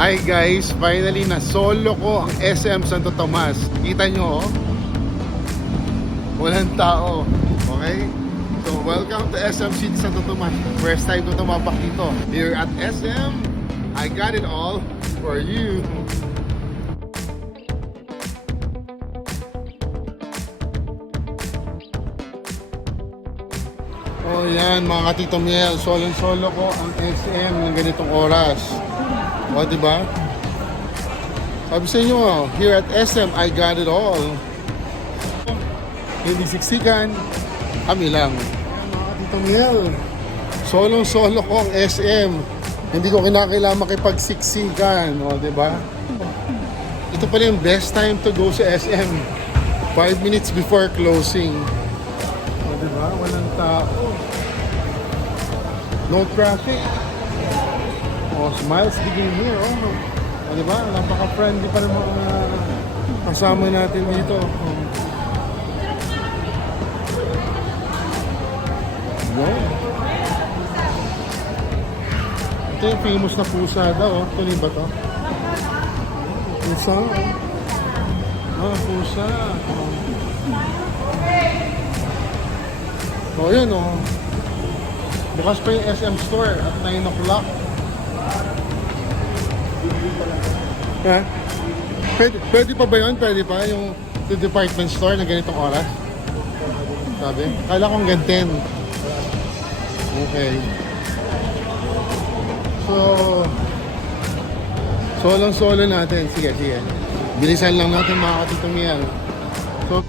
Hi guys, finally na solo ko ang SM Sto Tomas. Kita nyo, oh? Walang tao. Okay? So welcome to SM Sto Tomas. First time ko tumapak dito. Here at SM, I got it all for you. Oh yan mga katito Miel, solo ko ang SM ng ganitong oras. O diba? Sabi sa inyo, here at SM, I got it all. Hindi siksikan, kami lang. Mga katito Miel, solo ko ang SM. Hindi ko kinakailangan makipagsiksikan. O diba? Ito pala yung best time to go sa SM. 5 minutes before closing. O diba? Walang tao. No traffic. Oh, smiles begin here. Oh, diba? Napaka-friendly pa rin mga kasama natin dito. Oh. Wow. Ito yung famous na pusa daw. Tuloy ba to? Pusa. Pusa. Oh, yun oh. Bukas pa yung SM store at 9 o'clock. Ha? Pwede pa ba yun? Pwede pa yung department store na ganitong oras? Sabi? Kala kong ganten. Okay. So, solo natin. Sige. Bilisan lang natin mga katito Miel. So,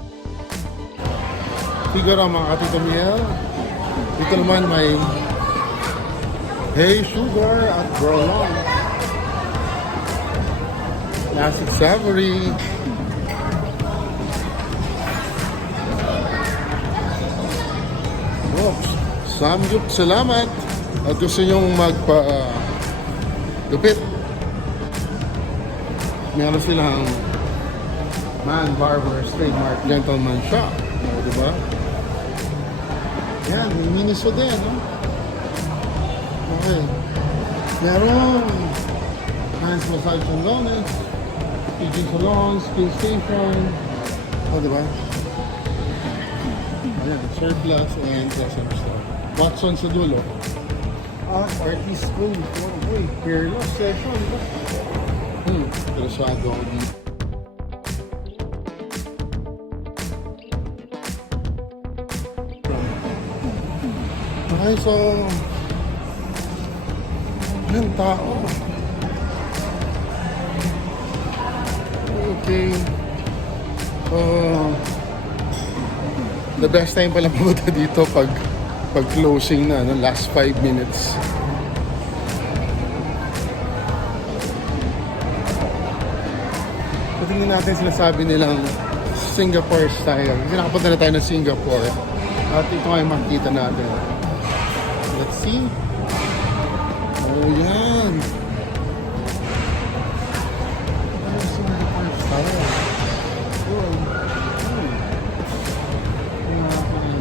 siguro mga katito Miel, dito naman may Hey Sugar at Brolong. Classic Savory. Oops. Samgyup, salamat. At gusto nyong lupit. Meron silang Man Barber's Trademark Gentleman Shop. O, diba? Yan, may miniso din, no? Okay. Meron Hands Massage and Wellness, Teaching Salon, Skill Station. O, diba? Ayan, Surplus and SM Sto. Watson sa dulo. Artist School. Oh, uy, Peerless Session. Interesado ako dito. Okay, so yan tao. Okay. So the best time pala pumunta dito pag closing na, no? Last 5 minutes. Tingnan natin sila sabi nilang Singapore style. Kasi nakapunta na tayo ng Singapore. At ito ay makikita natin. Let's see. Oh, yan. Singapore style. Oh.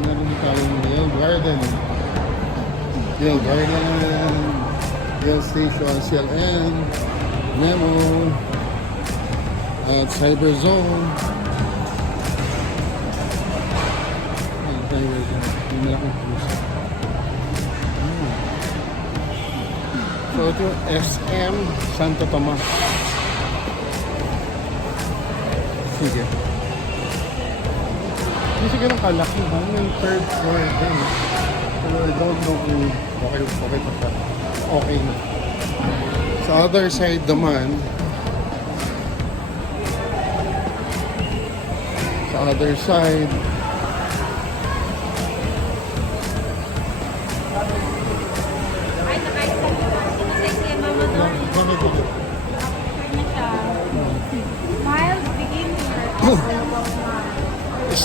Meron tayong Yale Garden. Yale Garden. Yale Station, CLN. Memo. At Cyber Zone. Yung malaking puso. So ito yung SM Sto Tomas. Sige. Hindi siguro kalaki ha. May third floor din. So I don't know kung okay pa. Okay na. Sa other side naman, other side.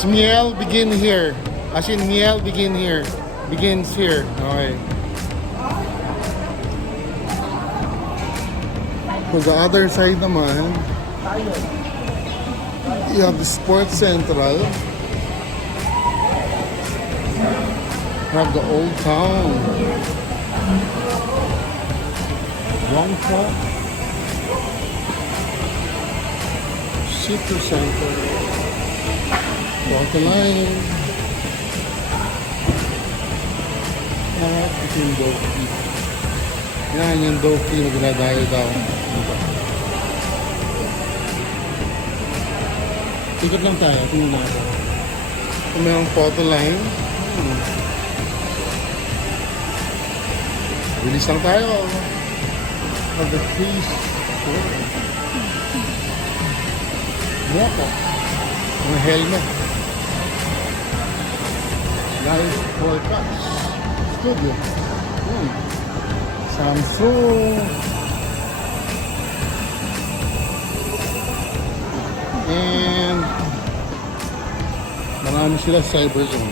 Miel begin here. As in Miel begin here. Begins here. Okay. So the other side naman, you have the Sports Central. You have the Old Town. Long Walk. City Center. Walk the line. At ito yung Doki. Yan yung Doki na dinadayo daw. Ikot lang tayo. Tingnan natin. Kung mayroong photo line. Bilis lang tayo. Of the trees. Moko. Ang helmet. Live forecast. Studio. Samsung. And marami sila Cyberzone.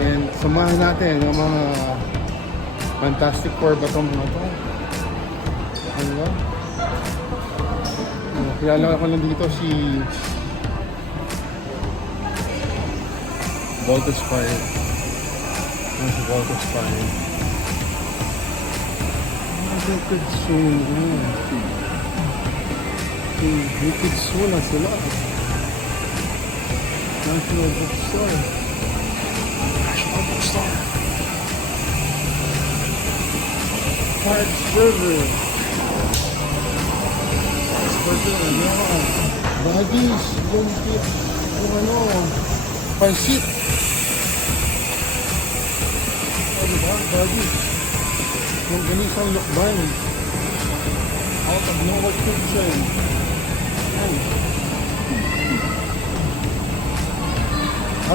And samahan natin yung mga Fantastic Four ba itong mga ito? Ano ba? Kilala ko lang dito si Voltage Fire. Ano si Voltage Fire? Wicked Soon. Wicked Soon na sila. National Bookstore. National Bookstore. Parks Burger. Parks Burger. Ano? Baggies. Yung ano. Pansit. Ano ba? Baggies. Yungganisang lukban. Out of nowhere kitchen. Ay.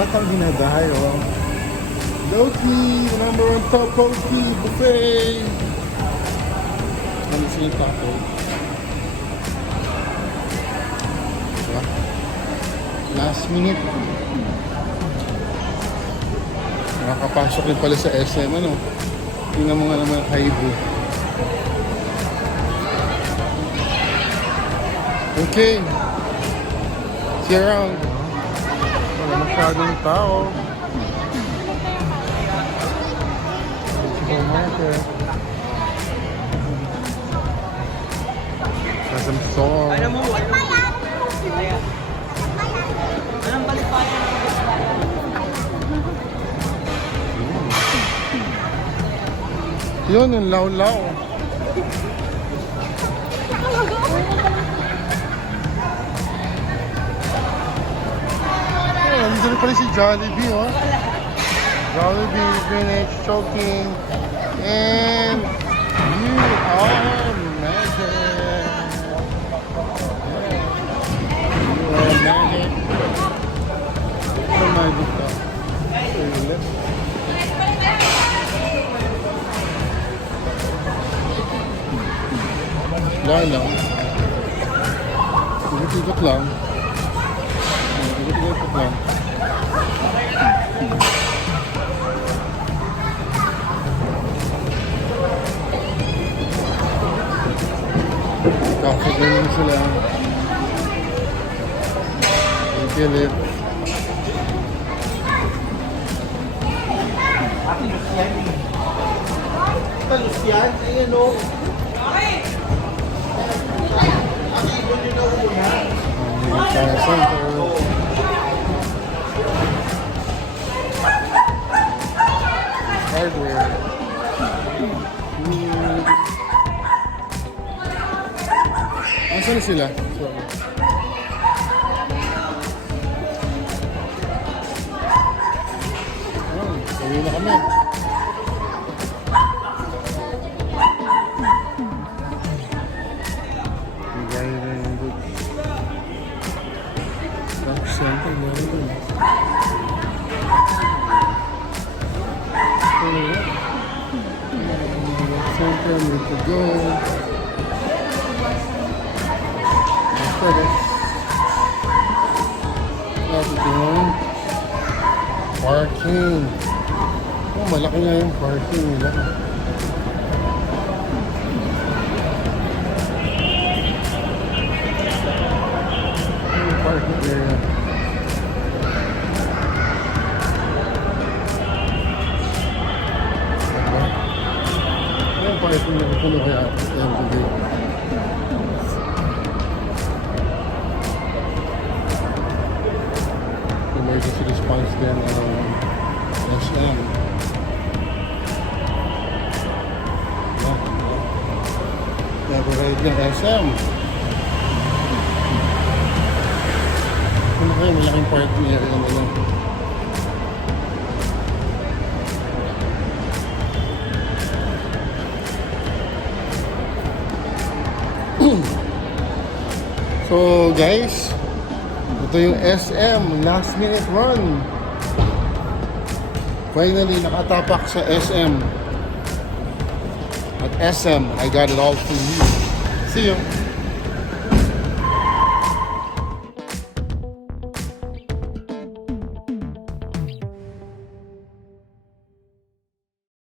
At ang dinadayo. Loki, the number one top Loki buffet. Ano siya yung taco? Diba? Last minute. Nakakapasok rin pala sa SM, ano? Tingnan mo nga naman Haibu. Okay. See you around. Wala masyadong tao. Supermarket. SM Sto. Ano mo? Anong balik-balik? Yun, yung law-law. Oh, nandito rin pala si Jollibee, oh. Jollibee, Greenwich, Choking, and you are magic. You are magic. Ito magic daw. So, let's Lala. Ikot-ikot lang. Ikot-ikot lang. Kakagaling na sila. Ikilit. Lucian? Ayan o. Center. Hardware. Asan na sila? Sorry. Uwi na kami. Center meron dun. Center, need to go. After this, natin yung parking. Oh, malaki nga yung parking nila. Yung parking area. Parking na ito na kaya everyday. Emergency response din ang SM. Never-ride ng SM. Ano kayo, malaking parking area nila. So guys, ito yung SM last minute run. Finally nakatapak sa SM. At SM, I got it all for you. See you.